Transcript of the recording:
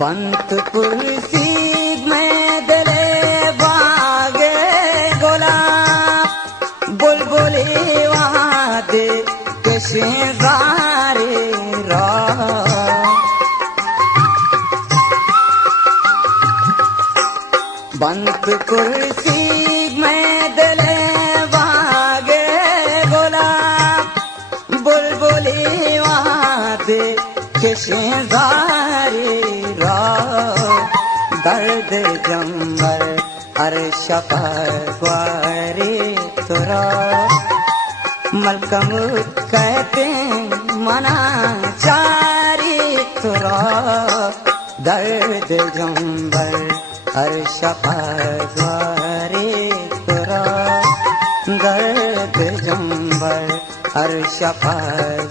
बंत कुर्सी में दिले बागे गुलाब बुलबुली वहाँ दे किसे गारे रा बंत कुर्सी में दिले बागे गुलाब बुलबुली वहाँ दे किसे गारे रा दर्द जंगल अर्श पर ग्वारे तुरा मलकम कहते मना चारी तुरा दर्द जंगल अर्श पर ग्वारे तुरा दर्द जंगल अर्श पर